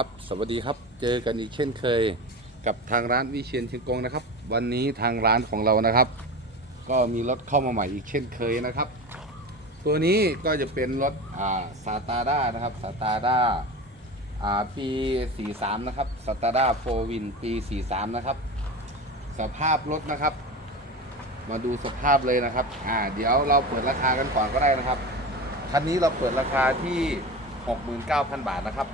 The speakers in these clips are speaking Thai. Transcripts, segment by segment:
ครับสวัสดีครับเจอกันอีกเช่นเคยกับทางร้านวิเชียนเชียงกงนะครับ วันนี้ทางร้านของเรานะครับ ก็มีรถเข้ามาใหม่อีกเช่นเคยนะครับ ตัวนี้ก็จะเป็นรถอ่าซาตาด้านะครับซาตาด้าอ่าปี 43 นะครับซาตาด้าโฟวินปี 43 นะครับ สภาพรถนะครับ มาดูสภาพเลยนะครับอ่าเดี๋ยวเราเปิดราคากันก่อนก็ได้นะครับคันนี้เราเปิดราคาที่ 69,000 บาทนะครับ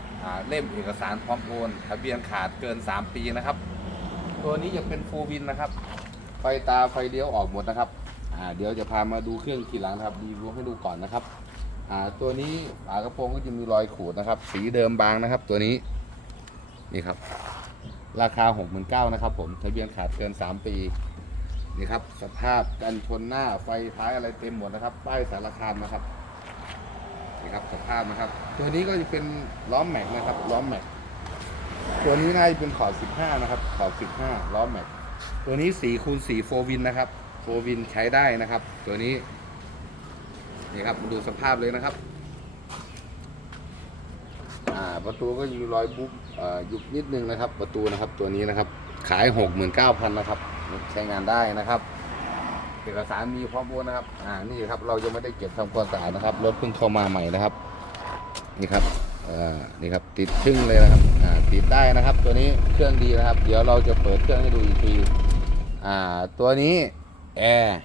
เล่มเอกสารพร้อมโอนทะเบียนขาดเกิน 3 ปีนะครับ ตัวนี้จะเป็นฟูวินนะครับ ไฟตาไฟเลี้ยวออกหมดนะครับเดี๋ยวจะพามาดูเครื่องทีหลังนะครับรีวิวให้ดูก่อนนะครับตัวนี้ฝากระโปรงก็จะมีรอยขูดนะครับ สีเดิมบางนะครับ ตัวนี้นี่ครับ ราคา 69,000นะครับ ผมทะเบียนขาดเกิน 3 ปีนี่ครับสภาพกันชนหน้าไฟท้ายอะไรเต็มหมดนะครับป้ายสารคามนะครับ นี่ครับสภาพนะครับ ตัวนี้ก็จะเป็นล้อมแม็กนะครับล้อมแม็กตัวนี้น่าจะเป็นขอบ15 นะครับ ขอบ15ล้อมแม็กตัวนี้4คูณ4โฟวินนะครับโฟวินใช้ได้นะครับ ตัวนี้นี่ครับมาดูสภาพเลยนะครับประตูก็มีรอยบุ๊บยุบนิดนึงนะครับ ประตูนะครับตัวนี้นะครับ ขาย 69,000 นะครับ ใช้งานได้นะครับ เอกสารมีพร้อมโอนนะครับ อ่า นี่ครับเรายังไม่ได้เก็บทำความสะอาดนะครับ รถเพิ่งเข้ามาใหม่นะครับ นี่ครับ อ่า นี่ครับ ติดชึ่งเลยนะครับ อ่า ติดได้นะครับ ตัวนี้เครื่องดีนะครับ เดี๋ยวเราจะเปิดเครื่องให้ดูอีกที อ่า ตัวนี้แอร์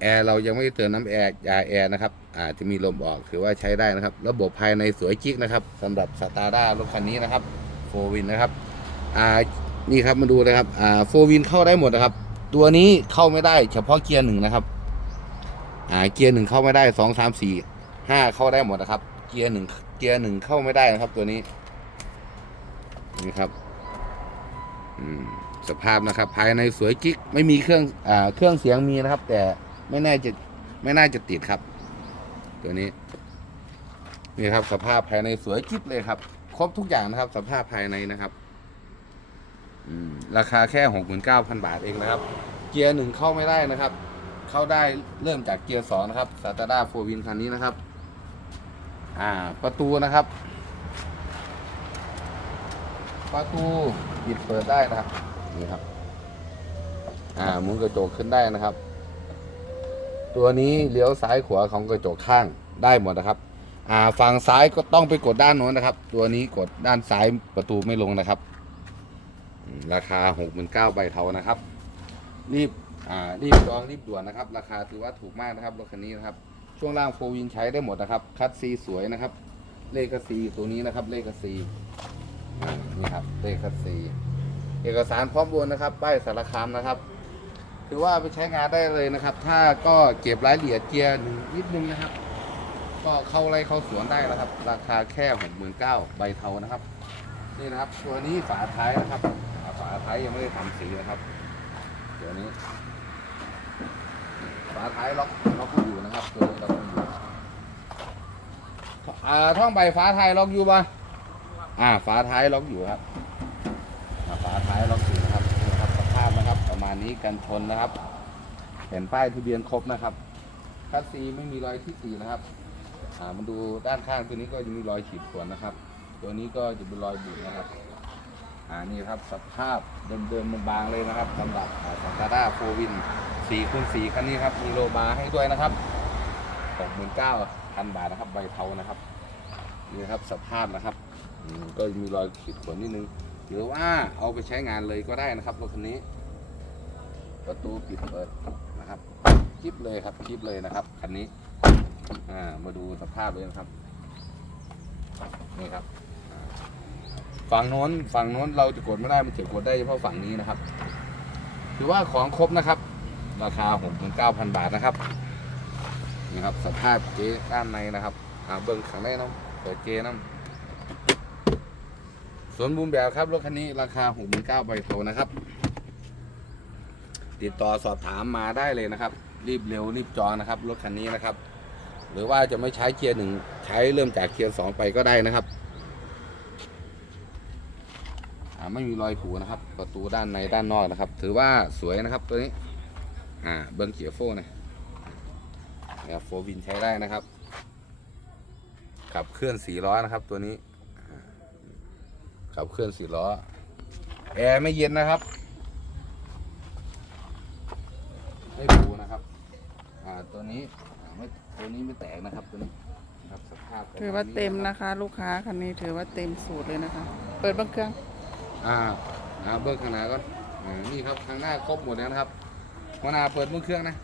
แอร์เรายังไม่ได้เติมน้ำแอร์ยาแอร์นะครับอ่าจะมีลมออกถือว่าใช้ได้นะครับ ระบบภายในสวยจิ๊กนะครับสำหรับสตาร์ด้ารถคันนี้นะครับโฟวินนะครับอ่านี่ครับมาดูเลยครับอ่าโฟวินเข้าได้หมดนะครับ ตัวนี้เข้าไม่ได้เฉพาะเกียร์หนึ่งนะครับ อ่าเกียร์หนึ่งเข้าไม่ได้สองสามสี่ห้าเข้าได้หมดนะครับ เกียร์หนึ่งเกียร์หนึ่งเข้าไม่ได้นะครับ ตัวนี้นี่ครับ อืมสภาพนะครับ ภายในสวยกิ๊กไม่มีเครื่องอ่าเครื่องเสียงมีนะครับ แต่ไม่น่าจะไม่น่าจะติดครับ ตัวนี้นี่ครับ สภาพภายในสวยกิ๊บเลยครับ ครบทุกอย่างนะครับ สภาพภายในนะครับ ราคาแค่หกหมื่นเก้าพันบาทเองนะครับ เกียร์หนึ่งเข้าไม่ได้นะครับ เข้าได้เริ่มจากเกียร์สองนะครับซาตาด้าโฟวินคันนี้นะครับ อ่า ประตูนะครับ ประตูปิดเปิดได้นะครับ นี่ครับ อ่ามุนกระจกขึ้นได้นะครับ ตัวนี้เลี้ยวซ้ายขวาของกระจกข้างได้หมดนะครับอ่าฝั่งซ้ายก็ต้องไปกดด้านโน้นนะครับ ตัวนี้กดด้านซ้ายประตูไม่ลงนะครับ ราคา69,000ใบเทานะครับ รีบอ่ารีบจองรีบด่วนนะครับ ราคาถือว่าถูกมากนะครับรถคันนี้นะครับ ช่วงล่างโฟวินใช้ได้หมดนะครับ คัดซีสวยนะครับ เลขคัดซีตัวนี้นะครับ เลขคัดซีนี่ครับเลขคัดซีเอกสารพร้อมโอนนะครับป้ายสารคามนะครับถือว่าไปใช้งานได้เลยนะครับ ถ้าก็เก็บรายละเอียดเกียร์หนึ่งนิดนึงนะครับ ก็เข้าไร่เข้าสวนได้นะครับ ราคาแค่หกหมื่นเก้าใบเทานะครับ นี่นะครับ ตัวนี้ฝาท้ายนะครับ ฝาท้ายยังไม่ได้ทำสีนะครับ เดี๋ยวนี้ ฝาท้ายล็อกล็อกอยู่นะครับตัวนี้ล็อกอยู่อ่าท่องใบฝาท้ายล็อกอยู่ปะอ่า ฝาท้ายล็อกอยู่ครับฝาท้ายล็อกอยู่นะครับนะครับสภาพนะครับ ประมาณนี้กันชนนะครับเห็นป้ายทะเบียนครบนะครับคัสซีไม่มีรอยที่สีนะครับอ่ามาดูด้านข้างตัวนี้ก็จะมีรอยขีดข่วนนะครับ ตัวนี้ก็จะเป็นรอยบุบนะครับ อ่านี่ครับสภาพเดิมๆบางๆเลยนะครับสำหรับสังกาดาโฟวิน4คูณ4คันนี้ครับมีโลบาให้ด้วยนะครับ69,000บาทนะครับใบเทานะครับนี่ครับสภาพนะครับก็มีรอยขีดข่วนนิดนึงหรือว่าเอาไปใช้งานเลยก็ได้นะครับรถคันนี้ ประตูปิดเปิดนะครับคลิปเลยครับคลิปเลยนะครับคันนี้อ่ามาดูสภาพเลยนะครับนี่ครับ ฝั่งโน้นฝั่งโน้นเราจะกดไม่ได้มันจะกดได้เฉพาะฝั่งนี้นะครับ ถือว่าของครบนะครับ ราคาหกถึงเก้าพันบาทนะครับนี่ครับสภาพเจ๊ด้านในนะครับอ่าเบิ้งข้างในน้ำเปิดเจ๊น้ำสวนบูมแบบครับรถคันนี้ราคาหกหมื่นเก้าใบเทานะครับ ติดต่อสอบถามมาได้เลยนะครับ รีบเร็วรีบจองนะครับรถคันนี้นะครับ หรือว่าจะไม่ใช้เกียร์หนึ่งใช้เริ่มจากเกียร์สองไปก็ได้นะครับอ่า ไม่มีรอยขูนะครับ ประตูด้านในด้านนอกนะครับ ถือว่าสวยนะครับตัวนี้ อ่าเบิ้งเกียร์โฟนะนะครับโฟวินใช้ได้นะครับ ขับเคลื่อนสี่ล้อนะครับตัวนี้อ่ากับเครื่องสี่ล้อ แอร์ไม่เย็นนะครับ ไม่ปูนะครับ อ่าตัวนี้ไม่ตัวนี้ไม่แตกนะครับตัวนี้ถือว่าเต็มนะคะ ลูกค้าคันนี้ถือว่าเต็มสูตรเลยนะคะ เปิดเบังเครื่อง อ่าอ่าเบิ้งข้างหน้าก่อนอ่านี่ครับข้างหน้าครบหมดแล้วนะครับหัวหน้าเปิดเบิ้งเครื่องนะ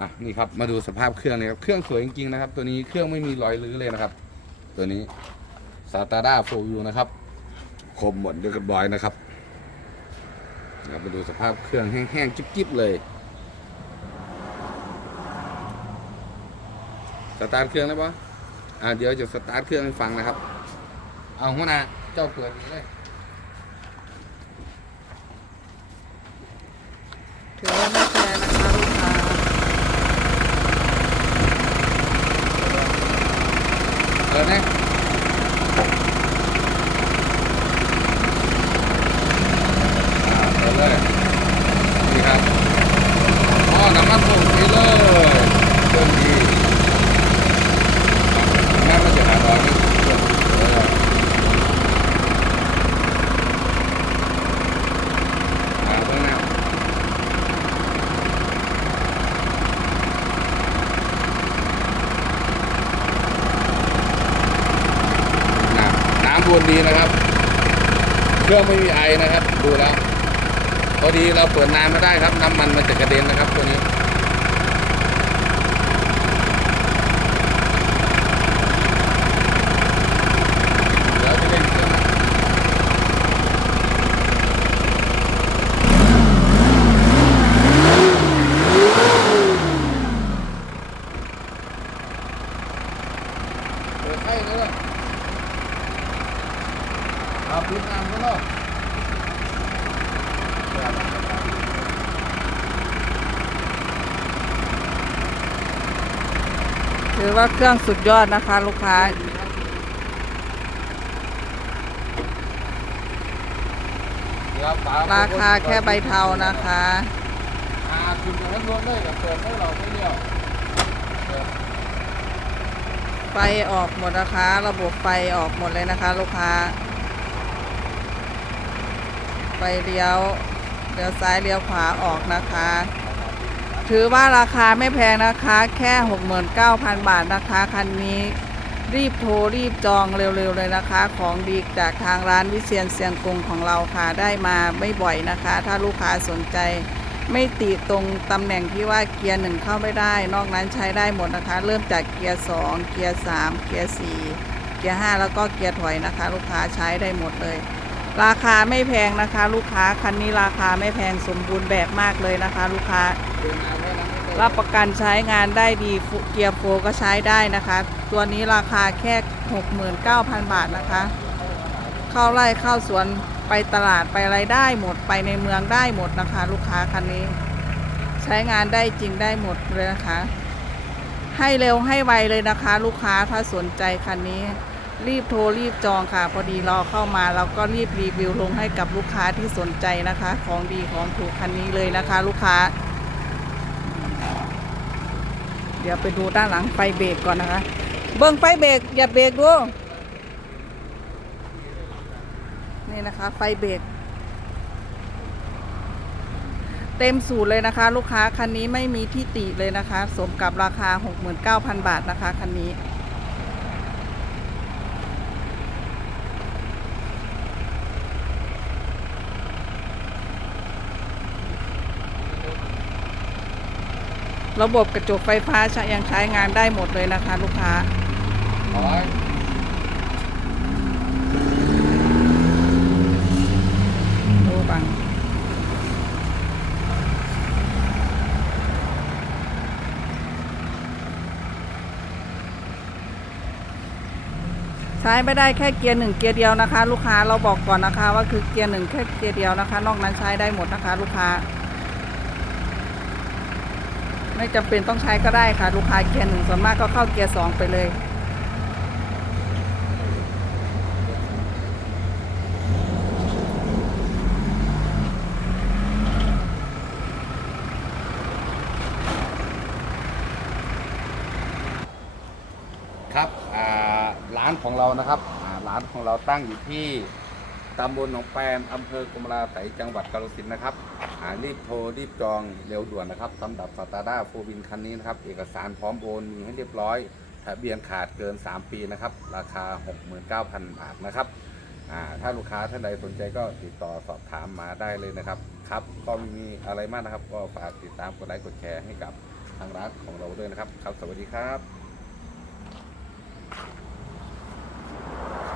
อะนี่ครับมาดูสภาพเครื่องเลยครับเครื่องสวยจริงๆนะครับ ตัวนี้เครื่องไม่มีรอยรื้อเลยนะครับ ตัวนี้ซาตาด้าโฟยูนะครับคมหมดเรียบร้อยนะครับนะครับมาดูสภาพเครื่องแห้งๆจิ๊บๆเลยสตาร์ทเครื่องได้ปะอ่าเดี๋ยวจะสตาร์ทเครื่องให้ฟังนะครับ เอาหัวหน้าเจ้าเปิดเลยถือว่าไม่แพงนะคะลูกค้าเปิดนะอ่าเปิดเลยนี่ครับอ๋อน้ำมันส่งไปเลยเครื่องดีน้ำมันจะหาร้อยนี่เอออ่าเบื้องหน้า น้ำน้ำวนดีนะครับ เครื่องไม่มีไอนะครับ ดูแล้วพอดีเราเปิดน้ำไม่ได้ครับ น้ำมันมันจะกระเด็นนะครับตัวนี้เดี๋ยวจะเล่นเครื่องนะเปิดให้เลย เอาปิดน้ำข้างนอก ถือ ว่าเครื่องสุดยอดนะคะ ลูกค้า ราคาแค่ใบเทานะคะอ่าคุณจะให้รวมด้วยกับเปิดให้เราไม่เดียวเปิดไฟออกหมดนะคะ ระบบไฟออกหมดเลยนะคะ ลูกค้า ไฟเลี้ยวเลี้ยวซ้ายเลี้ยวขวาออกนะคะ ถือว่าราคาไม่แพงนะคะ แค่ 69,000 บาทนะคะ คันนี้รีบโทรรีบจองเร็วๆเลยนะคะ ของดีจากทางร้านวิเชียนเซียงกงของเราค่ะได้มาไม่บ่อยนะคะ ถ้าลูกค้าสนใจ ไม่ติดตรงตำแหน่งที่ว่าเกียร์หนึ่งเข้าไม่ได้ นอกนั้นใช้ได้หมดนะคะ เริ่มจากเกียร์สองเกียร์สามเกียร์สี่เกียร์ห้าแล้วก็เกียร์ถอยนะคะ ลูกค้าใช้ได้หมดเลย ราคาไม่แพงนะคะ ลูกค้าคันนี้ราคาไม่แพงสมบูรณ์แบบมากเลยนะคะ ลูกค้า รับประกันใช้งานได้ดีเกียร์โฟก็ใช้ได้นะคะ ตัวนี้ราคาแค่ 69,000 บาทนะคะ เข้าไร่เข้าสวนไปตลาดไปอะไรได้หมดไปในเมืองได้หมดนะคะ ลูกค้าคันนี้ ใช้งานได้จริงได้หมดเลยนะคะ ให้เร็วให้ไวเลยนะคะ ลูกค้าถ้าสนใจคันนี้ รีบโทรรีบจองค่ะ พอดีรอเข้ามาเราก็รีบรีวิวลงให้กับลูกค้าที่สนใจนะคะ ของดีของถูกคันนี้เลยนะคะ ลูกค้า เดี๋ยวไปดูด้านหลังไฟเบรกก่อนนะคะ เบิ้งไฟเบรกอย่าเบรกดูนี่นะคะ ไฟเบรกเต็มสูตรเลยนะคะ ลูกค้าคันนี้ไม่มีที่ติเลยนะคะ สมกับราคา 69,000 บาทนะคะคันนี้ ระบบกระจกไฟฟ้ายังใช้งานได้หมดเลยนะคะลูกค้าดูบังใช้ไม่ได้แค่เกียร์หนึ่งเกียร์เดียวนะคะ ลูกค้าเราบอกก่อนนะคะ ว่าคือเกียร์หนึ่งแค่เกียร์เดียวนะคะ นอกนั้นใช้ได้หมดนะคะ ลูกค้า ไม่จำเป็นต้องใช้ก็ได้ค่ะ ลูกค้าเกียร์หนึ่งส่วนมากก็เข้าเกียร์สองไปเลยครับร้านของเรานะครับร้านของเราตั้งอยู่ที่ตำบลหนองแปนอำเภอกรมราไสจังหวัดกาฬสินธุ์นะครับ อ่ารีบโทรรีบจองเร็วด่วนนะครับสำหรับสตาร์ด้าโฟวินคันนี้นะครับ เอกสารพร้อมโอนมีให้เรียบร้อยทะเบียนขาดเกิน 3 ปีนะครับ ราคา 69,000 บาทนะครับอ่าถ้าลูกค้าท่านใดสนใจก็ติดต่อสอบถามมาได้เลยนะครับครับก็ไมมีอะไรมากนะครับ ก็ฝากติดตามกดไลค์กดแชร์ให้กับทางร้านของเราด้วยนะครับ ครับ สวัสดีครับ